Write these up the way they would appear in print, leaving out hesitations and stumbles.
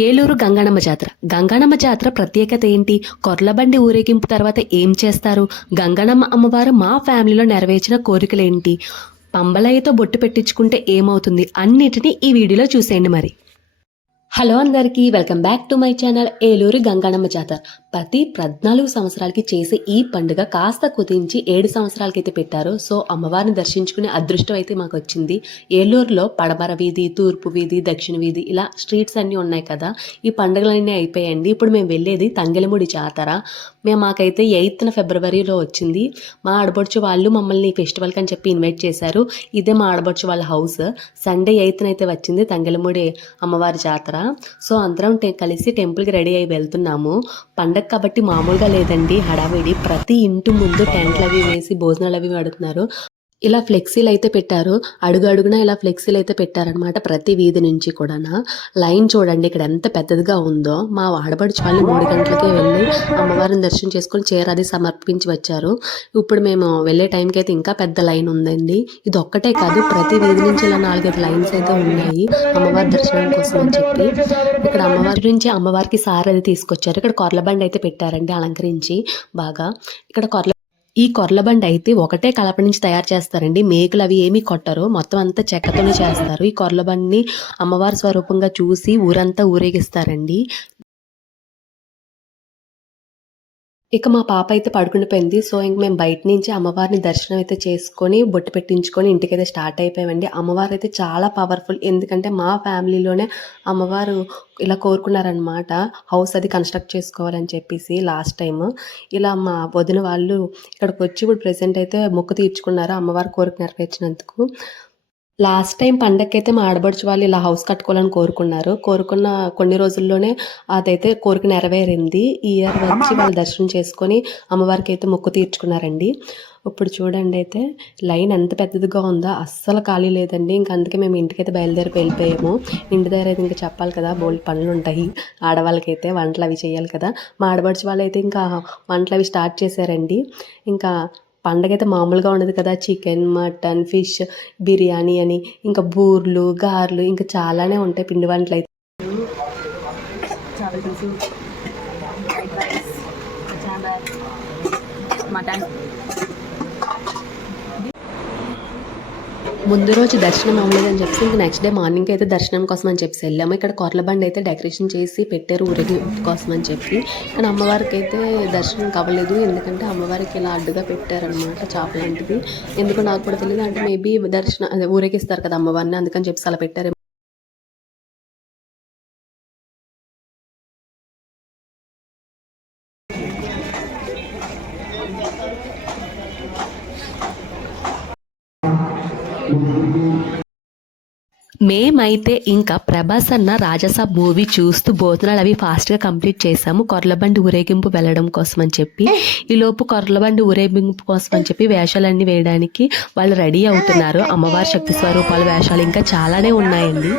ఏలూరు గంగణమ్మ జాతర. గంగణమ్మ జాతర ప్రత్యేకత ఏంటి? కొర్లబండి ఊరేగింపు తర్వాత ఏం చేస్తారు? గంగణమ్మ అమ్మవారు మా ఫ్యామిలీలో నెరవేర్చిన కోరికలేంటి? పంబలయ్యతో బొట్టు పెట్టించుకుంటే ఏమవుతుంది? అన్నిటినీ ఈ వీడియోలో చూసేయండి మరి. హలో అందరికీ, welcome back to my channel Eluru Ganganamma జాతర. ప్రతి 14 సంవత్సరాలకి చేసే ఈ పండుగ కాస్త కుదించి 7 సంవత్సరాలకైతే పెట్టారు. సో అమ్మవారిని దర్శించుకునే అదృష్టం అయితే మాకు వచ్చింది. ఏలూరులో పడమర వీధి, తూర్పు వీధి, దక్షిణ వీధి ఇలా స్ట్రీట్స్ అన్నీ ఉన్నాయి కదా. ఈ పండుగలన్నీ అయిపోయాయండి. ఇప్పుడు మేము వెళ్ళేది తంగెలముడి జాతర. మాకైతే 8th ఫిబ్రవరిలో వచ్చింది. మా ఆడబడుచు వాళ్ళు మమ్మల్ని ఫెస్టివల్కి అని చెప్పి ఇన్వైట్ చేశారు. ఇదే మా ఆడబడుచు వాళ్ళ హౌస్. సండే 8th అయితే వచ్చింది తంగెలముడి అమ్మవారి జాతర. సో అందరం కలిసి టెంపుల్కి రెడీ అయ్యి వెళ్తున్నాము. పండగ కాబట్టి మామూలుగా లేదండి హడావిడి. ప్రతి ఇంటి ముందు టెంట్లు అవి వేసి భోజనాలు అవి పెడుతున్నారు. ఇలా ఫ్లెక్సీలు అయితే పెట్టారు. అడుగున ఇలా ఫ్లెక్సీలు అయితే పెట్టారనమాట. ప్రతి వీధి నుంచి కూడా లైన్ చూడండి ఇక్కడ ఎంత పెద్దదిగా ఉందో. మా ఆడపడుచు వాళ్ళు 3 గంటలకే వెళ్ళి అమ్మవారిని దర్శనం చేసుకొని చీర అది సమర్పించి వచ్చారు. ఇప్పుడు మేము వెళ్ళే టైంకి అయితే ఇంకా పెద్ద లైన్ ఉందండి. ఇది ఒక్కటే కాదు, ప్రతి వీధి నుంచి ఇలా 4-5 లైన్స్ అయితే ఉన్నాయి అమ్మవారి దర్శనం కోసం అని చెప్పి. ఇక్కడ అమ్మవారి నుంచి అమ్మవారికి సారి అది తీసుకొచ్చారు. ఇక్కడ కొర్లబండి అయితే పెట్టారండి అలంకరించి బాగా. ఇక్కడ ఈ కొర్లబండి అయితే ఒకటే కలప నుంచి తయారు చేస్తారండి. మేకులు అవి ఏమీ కొట్టరు, మొత్తం అంతా చెక్కతోనే చేస్తారు. ఈ కొర్లబండిని అమ్మవారి స్వరూపంగా చూసి ఊరంతా ఊరేగిస్తారండి. ఇక మా పాప అయితే పడుకుండిపోయింది. సో ఇంక మేము బయట నుంచి అమ్మవారిని దర్శనం అయితే చేసుకొని బొట్టు పెట్టించుకొని ఇంటికైతే స్టార్ట్ అయిపోయామండి. అమ్మవారు అయితే చాలా పవర్ఫుల్. ఎందుకంటే మా ఫ్యామిలీలోనే అమ్మవారు ఇలా కోరుకున్నారనమాట, హౌస్ అది కన్స్ట్రక్ట్ చేసుకోవాలని చెప్పేసి. లాస్ట్ టైం ఇలా మా వదిన వాళ్ళు ఇక్కడికి వచ్చి ఇప్పుడు ప్రెసెంట్ అయితే మొక్కు తీర్చుకున్నారు అమ్మవారి కోరిక నెరవేర్చినందుకు. లాస్ట్ టైం పండగకైతే మా ఆడబడుచు వాళ్ళు ఇలా హౌస్ కట్టుకోవాలని కోరుకున్నారు. కోరుకున్న కొన్ని రోజుల్లోనే అదైతే కోరిక నెరవేరింది. ఈ ఇయర్ వచ్చి వాళ్ళు దర్శనం చేసుకొని అమ్మవారికి అయితే మొక్కు తీర్చుకున్నారండి. ఇప్పుడు చూడండి అయితే లైన్ ఎంత పెద్దదిగా ఉందో, అస్సలు ఖాళీ లేదండి. ఇంక అందుకే మేము ఇంటికైతే బయలుదేరి వెళ్ళిపోయాము. ఇంటి దగ్గర అయితే ఇంకా చెప్పాలి కదా, బోల్డ్ పనులు ఉంటాయి ఆడవాళ్ళకైతే. వంటలు అవి చేయాలి కదా. మా ఆడబడుచు వాళ్ళు అయితే ఇంకా వంటలు అవి స్టార్ట్ చేశారండి. ఇంకా పండగ అయితే మామూలుగా ఉండదు కదా. చికెన్, మటన్, ఫిష్, బిర్యానీ అని, ఇంకా బూర్లు, గారెలు, ఇంకా చాలానే ఉంటాయి పిండి వంటలు అయితే. ముందు రోజు దర్శనం అవ్వలేదని చెప్పి ఇంక నెక్స్ట్ డే మార్నింగ్ అయితే దర్శనం కోసం అని చెప్పి వెళ్ళాము. ఇక్కడ కొర్లబండి అయితే డెకరేషన్ చేసి పెట్టారు ఊరేగింపు కోసం అని చెప్పి. కానీ అమ్మవారికి అయితే దర్శనం కావలేదు, ఎందుకంటే అమ్మవారికి ఇలా అడ్డుగా పెట్టారనమాట చాప లాంటిది. ఎందుకో నాకు కూడా తెలియదు. అంటే మేబీ దర్శనం ఊరేగిస్తారు కదా అమ్మవారిని, అందుకని చెప్పి అలా పెట్టారు. మేమైతే ఇంకా ప్రభాస్ అన్న రాజసాబ్ మూవీ చూస్తూ భోజనాలు అవి ఫాస్ట్గా కంప్లీట్ చేసాము కొర్లబండి ఊరేగింపు వెళ్ళడం కోసం అని చెప్పి. ఈలోపు కొర్లబండి ఊరేగింపు కోసం అని చెప్పి వేషాలన్నీ వేయడానికి వాళ్ళు రెడీ అవుతున్నారు. అమ్మవారి శక్తి స్వరూపాల వేషాలు ఇంకా చాలానే ఉన్నాయండి.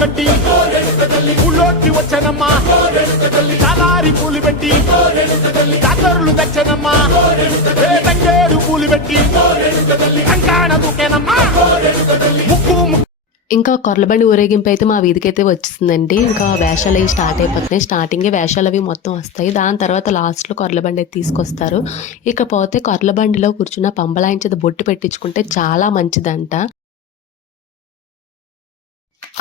కట్టి ఊళ్ళోకి వచ్చనమ్మా, చాలారి పూలు పెట్టి జాతరులు తెచ్చనమ్మా, తంగేరు పూలు పెట్టి అంకాణ దూకేనమ్మా. ఇంకా కొర్లబండి ఊరేగింపు అయితే మా వీధికి అయితే వచ్చిందండి. ఇంకా వేషాలు అవి స్టార్ట్ అయిపోతున్నాయి. స్టార్టింగే వేషాలు అవి మొత్తం వస్తాయి. దాని తర్వాత లాస్ట్లో కొర్లబండి అయితే తీసుకొస్తారు. ఇకపోతే కొర్లబండిలో కూర్చున్న పంబలాయించేది బొట్టు పెట్టించుకుంటే చాలా మంచిదంట.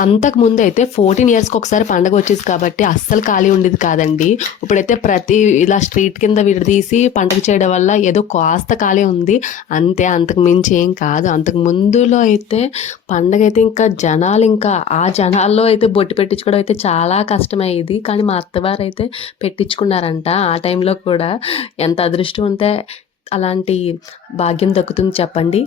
అంతకుముందు అయితే 14 yearsకి ఒకసారి పండగ వచ్చేది కాబట్టి అస్సలు ఖాళీ ఉండేది కాదండి. ఇప్పుడైతే ప్రతి ఇలా స్ట్రీట్ కింద విడదీసి పండగ చేయడం వల్ల ఏదో కాస్త ఖాళీ ఉంది అంతే, అంతకు మించి ఏం కాదు. అంతకు ముందులో అయితే పండగ అయితే ఇంకా జనాలు, ఇంకా ఆ జనాల్లో అయితే బొట్టు పెట్టించుకోవడం అయితే చాలా కష్టమయ్యేది. కానీ మా అత్తవారు అయితే పెట్టించుకున్నారంట. ఆ టైంలో కూడా ఎంత అదృష్టం ఉంటే అలాంటి భాగ్యం దక్కుతుంది చెప్పండి.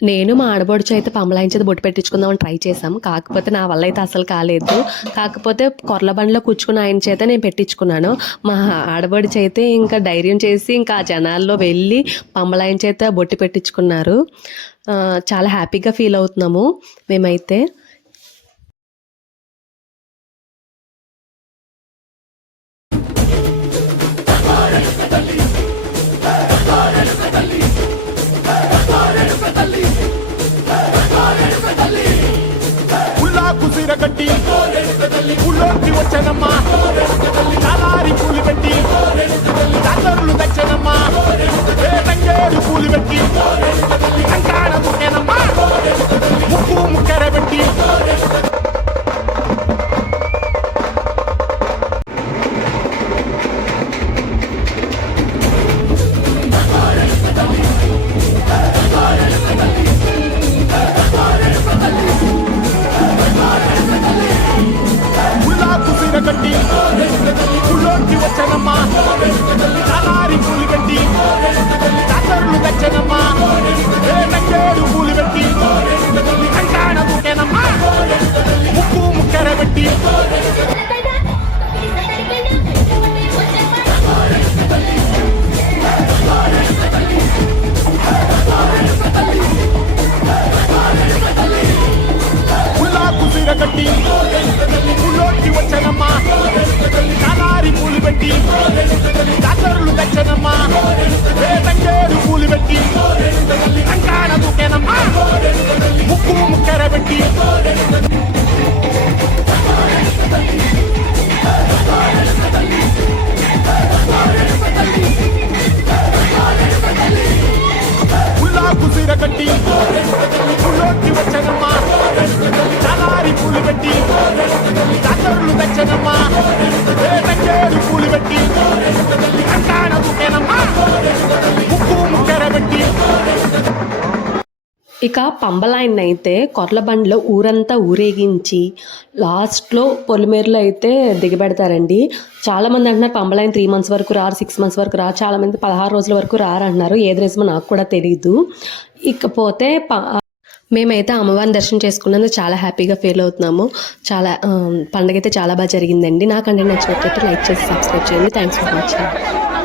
నేను మా ఆడబడుచు అయితే పంబలాయించేది బొట్టు పెట్టించుకుందామని ట్రై చేసాం. కాకపోతే నా వల్ల అయితే అసలు కాలేదు. కాకపోతే కొర్లబండిలో కూర్చుకున్న ఆయన చేత నేను పెట్టించుకున్నాను. మా ఆడబడుచు అయితే ఇంకా ధైర్యం చేసి ఇంకా ఆ జనాల్లో వెళ్ళి పంబలాయన చేత బొట్టు పెట్టించుకున్నారు. చాలా హ్యాపీగా ఫీల్ అవుతున్నాము మేమైతే. వచ్చనమ్మా చాలారి పూలు పెట్టి జాతరులు తెచ్చనమ్మా తంగేడు పూలు పెట్టి కంకాణ దుకేనమ్మా ముక్కు ముక్కెర పెట్టి ఉల్లాకు సీర కట్టి ఉల్లోకి వచ్చనమ్మా చాలారి పూలు పెట్టి జాతరులు తెచ్చనమ్మా తంగేడు పూలు పెట్టి కంకాణ దుకేనమ్మా ముక్కు ముక్కెర పెట్టి ఉల్లాకు సీర కట్టి ఉల్లోకి వచ్చనమ్మా చాలారి పూలు పెట్టి జాతరులు తెచ్చనమ్మా తంగేడు పూలు పెట్టి కంకాణ దుకేనమ్మా ముక్కు ముక్కెర పెట్టి ఉల్లాకు సీర కట్టి ఉల్లోకి వచ్చనమ్మా చాలారి పూలు పెట్టి జాతరులు తెచ్చనమ్మా తంగేడు పూలు పెట్టి కంకాణ దుకేనమ్మా ముక్కు ముక్కెర పెట్టి ఇక పంబలాయన్ని అయితే కొర్లబండిలో ఊరంతా ఊరేగించి లాస్ట్లో పొలిమేరులో అయితే దిగబెడతారండి. చాలామంది అంటున్నారు పంబలాయన్ 3 months వరకు రారు, 6 months వరకు రారు, చాలామంది 16 రోజుల వరకు రారు అంటున్నారు. ఏది నిజమో నాకు కూడా తెలీదు. ఇకపోతే మేమైతే అమ్మవారిని దర్శనం చేసుకున్నందుకు చాలా హ్యాపీగా ఫీల్ అవుతున్నాము. చాలా పండుగ అయితే చాలా బాగా జరిగిందండి. నాకు అంటే నచ్చినట్లయితే లైక్ చేసి సబ్స్క్రైబ్ చేయండి. Thanks for watching.